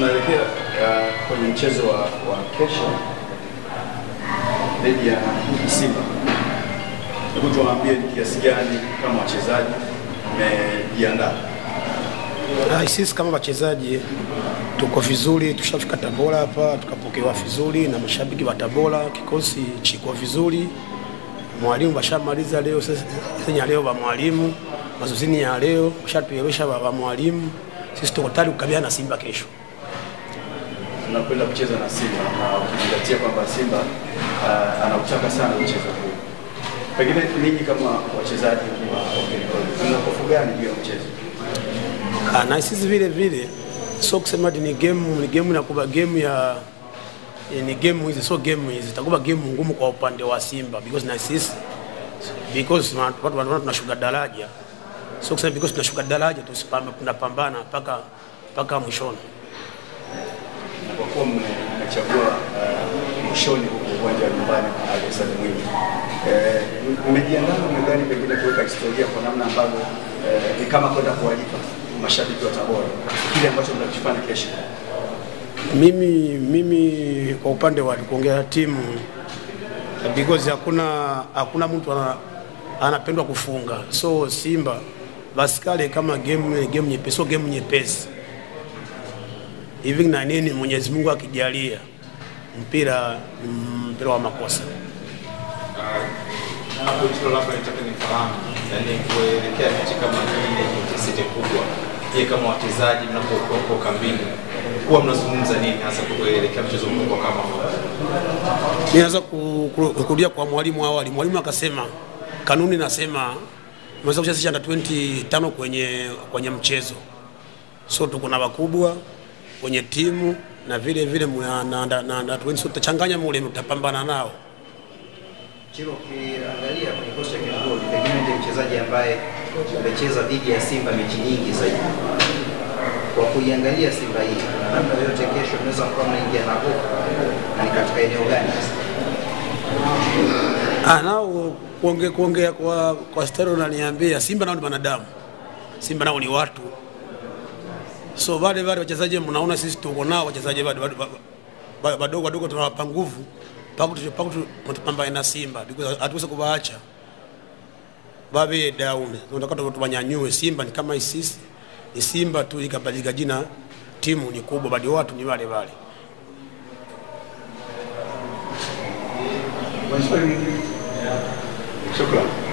Tunaelekea kwenye mchezo wa kesho dhidi ya Simba. Hebu tuambie ni kiasi gani kama wachezaji mmejiandaa? Sisi kama wachezaji tuko vizuri, tushafika Tabora hapa, tukapokewa vizuri na mashabiki wa Tabora, kikosi chiko vizuri. Mwalimu bashamaliza leo, sasa leo wa mwalimu, mazoezi ya leo, shatuelewesha wa mwalimu. Sisi tuko tayari kukabiliana na Simba kesho. Tunakwenda kucheza na Simba na ukizingatia kwamba Simba anautaka sana mchezo huu. Pengine ninyi kama wachezaji mna hofu gani juu ya mchezo? Na sisi vile sio kusema ni game na kuba game ya ni game hizi, so game hizi itakuwa game ngumu kwa upande wa Simba because na sisi watu tunashuka daraja. So kusema because tunashuka daraja tusipambe, tunapambana mpaka mwishoni. Kwa kuwa mmechagua mwishoni huko uwanja wa nyumbani Alisad Mwinyi, mmejiandaa namna gani pengine kuweka historia kwa namna ambavyo ni kama kwenda kuwalipa mashabiki wa Tabora kile ambacho mnakifanya kesho? Mimi kwa upande wa kuongea timu because hakuna mtu anapendwa kufunga. So Simba basikale kama game nyepesi, so game nyepesi. Hivi na nini Mwenyezi Mungu akijalia mpira wa makosa. Hapo tuko hapa nataka nifahamu yani kuelekea katika majina intensity kubwa. Je, kama wachezaji mnapokuwa kambini huwa mnazungumza nini hasa kuelekea mchezo mkubwa kama huu? Nianza kurudia kwa mwalimu awali. Mwalimu akasema kanuni nasema mweza kuchezesha under 25 kwenye mchezo. So tuko na wakubwa kwenye timu na vile na 20 so tutachanganya mule, mtapambana nao. Chiro, ukiangalia kwenye kocha Kengoli, pengine ndiye mchezaji ambaye amecheza dhidi ya Simba mechi nyingi zaidi. Kwa kuiangalia Simba hii, namna yote kesho tunaweza kuwa mnaingia na hofu, na ni katika eneo gani sasa? Nao kuongea kwa staro unaniambia Simba nao ni wanadamu. Simba nao ni watu. So wale wachezaji mnaona sisi tuko nao wachezaji wadogo tunawapa nguvu mpaka tutapambana na Simba because hatuwezi kuwaacha babe down. Tunataka tubanyanyue. Simba ni kama sisi, ni Simba tu ikabadilika jina, timu ni kubwa bali watu ni wale. Shukrani.